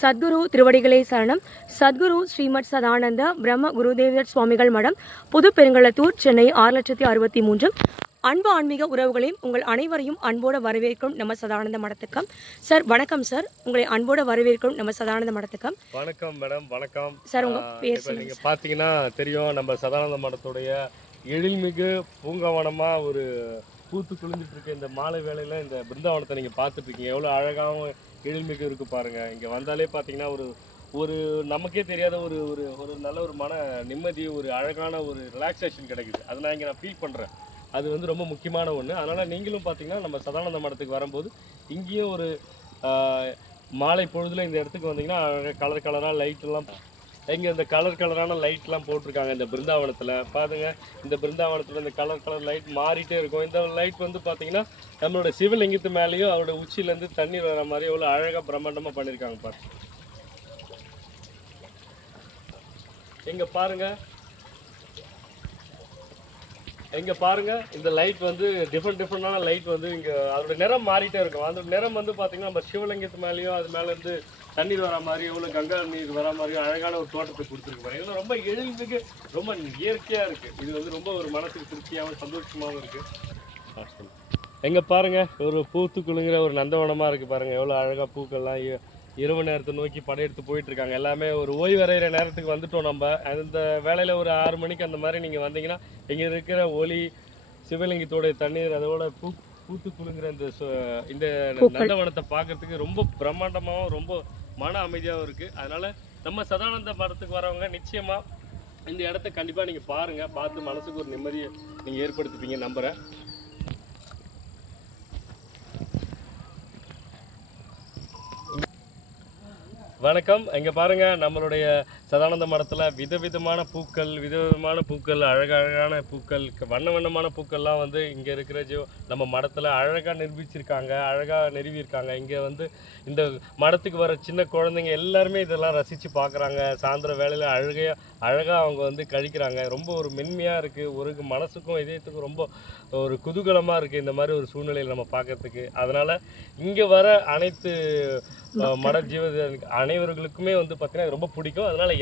சத்குரு திருவடிகளே சரணம். சத்குரு ஸ்ரீமத் சதானந்த பிரம்ம குருதேவர் சுவாமிகள் மடம், புது பெருங்களத்தூர், சென்னை 6,63. அன்பு ஆன்மீக உறவுகளையும் உங்கள் அனைவரையும் அன்போடு வரவேற்கும் நம்ம சதானந்த மடத்துக்கம். சார் வணக்கம் சார், உங்களை அன்போடு வரவேற்கும் நம்ம சதானந்த மடத்துக்கம். வணக்கம் மேடம். வணக்கம் சார். உங்கள் பேர் இப்போ நீங்கள் பார்த்தீங்கன்னா தெரியும், நம்ம சதானந்த மடத்துடைய எழில்மிகு பூங்காவனமாக ஒரு பூத்து குளிஞ்சிட்டு இருக்க இந்த மாலை வேளையில் இந்த பிருந்தாவனத்தை நீங்கள் பார்த்துட்ருக்கீங்க. எவ்வளோ அழகாகவும் எழில்மிகு இருக்குது பாருங்கள். இங்கே வந்தாலே பார்த்தீங்கன்னா ஒரு நமக்கே தெரியாத ஒரு ஒரு ஒரு நல்ல ஒரு மன நிம்மதி, ஒரு அழகான ஒரு ரிலாக்ஸேஷன் கிடைக்குது. அதை நான் இங்கே ஃபீல் பண்ணுறேன். அது வந்து ரொம்ப முக்கியமான ஒன்று. அதனால் நீங்களும் பார்த்தீங்கன்னா நம்ம சதானந்த மடத்துக்கு வரும்போது இங்கேயும் ஒரு மாலை பொழுதில் இந்த இடத்துக்கு வந்தீங்கன்னா கலர் கலராக லைட்டெல்லாம், இங்கே இந்த கலரான லைட்லாம் போட்டிருக்காங்க இந்த பிருந்தாவனத்தில். பாருங்க, இந்த பிருந்தாவனத்தில் இந்த கலர் லைட் மாறிட்டே இருக்கும். இந்த லைட் வந்து பார்த்தீங்கன்னா நம்மளோட சிவலிங்கத்து மேலேயும் அவரோட உச்சியிலேருந்து தண்ணீர் வர மாதிரி எவ்வளோ அழகாக பிரம்மாண்டமாக பண்ணியிருக்காங்க பாருங்க. இங்கே பாருங்க இந்த லைட் வந்து டிஃப்ரெண்டான லைட் வந்து இங்கே அதோட நிறம் மாறிட்டே இருக்கும். அந்த நிறம் வந்து பார்த்தீங்கன்னா நம்ம சிவலிங்கத்து மேலேயும் அது மேலேருந்து தண்ணீர் வர மாதிரி, எவ்வளோ கங்கா நீர் வர மாதிரி அழகான ஒரு தோட்டத்தை கொடுத்துருக்கு பாருங்க. இதெல்லாம் ரொம்ப எழில்மிகு, ரொம்ப இயற்கையாக இருக்குது. இது வந்து ரொம்ப ஒரு மனசுக்கு திருப்தியாகவும் சந்தோஷமாகவும் இருக்குது. எங்கே பாருங்கள், ஒரு பூத்து குலுங்குற ஒரு நந்தவனமாக இருக்குது பாருங்கள். எவ்வளோ அழகாக பூக்கள்லாம் இரவு நேரத்தை நோக்கி படையெடுத்து போயிட்டுருக்காங்க. எல்லாமே ஒரு ஓய்வறைகிற நேரத்துக்கு வந்துட்டோம் நம்ம. அந்த வேலையில் ஒரு 6 மணிக்கு அந்த மாதிரி நீங்கள் வந்தீங்கன்னா இங்கே இருக்கிற ஒளி, சிவலிங்கத்தோடைய தண்ணீர், அதோட பூத்து குலுங்குற இந்த நந்தவனத்தை பார்க்கறதுக்கு ரொம்ப பிரம்மாண்டமாகவும் ரொம்ப மன அமைதியாகவும் இருக்குது. அதனால் நம்ம சதானந்த மடத்துக்கு வரவங்க நிச்சயமாக இந்த இடத்த கண்டிப்பாக நீங்கள் பாருங்கள். பார்த்து மனசுக்கு ஒரு நிம்மதியை நீங்கள் ஏற்படுத்திப்பீங்க நம்புகிறேன். வணக்கம். இங்கே பாருங்கள், நம்மளுடைய சதானந்த மடத்தில் விதவிதமான பூக்கள், அழகான பூக்கள், வண்ணமான பூக்கள்லாம் வந்து இங்கே இருக்கிற நம்ம மடத்தில் அழகாக நிறுவியிருக்காங்க. இங்கே வந்து இந்த மடத்துக்கு வர சின்ன குழந்தைங்க எல்லாருமே இதெல்லாம் ரசித்து பார்க்குறாங்க. சாயந்தர வேளையில் அழகாக அவங்க வந்து கழிக்கிறாங்க. ரொம்ப ஒரு மென்மையாக இருக்குது. ஒரு மனசுக்கும் இதயத்துக்கும் ரொம்ப ஒரு குதூகலமாக இருக்குது இந்த மாதிரி ஒரு சூழ்நிலையில் நம்ம பார்க்கறதுக்கு. அதனால் இங்கே வர அனைத்து மட அனைவர்களுக்குமே வந்து பார்த்தீங்கன்னா ரொம்ப பிடிக்கும். அதனால்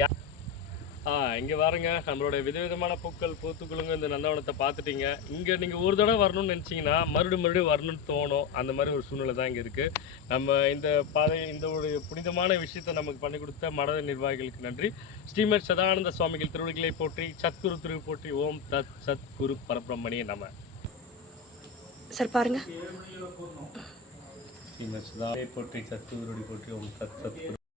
இங்கே பாருங்க, நம்மளோட விதவிதமான பூக்கள் பூத்துக்குழுங்க இந்த நந்தவனத்தை பார்த்துட்டீங்க. இங்கே நீங்கள் ஒரு தடவை வரணும்னு நினச்சிங்கன்னா மறுபடியும் வரணும்னு தோணும். அந்த மாதிரி ஒரு சூழ்நிலை தான் இங்கே இருக்குது. நம்ம இந்த ஒரு புனிதமான விஷயத்தை நமக்கு பண்ணி கொடுத்த மட நிர்வாகிகளுக்கு நன்றி. ஸ்ரீமத் சதானந்த சுவாமிகள் திருவடிகளை போற்றி, சத்குரு திரு போற்றி, ஓம் தத் சத் குரு பரபிரம்மணியே நம. சார் பாருங்க, ஸ்ரீமத் சதாயை போற்றி, சத்குருடி போற்றி, ஓம் தத் சத் குரு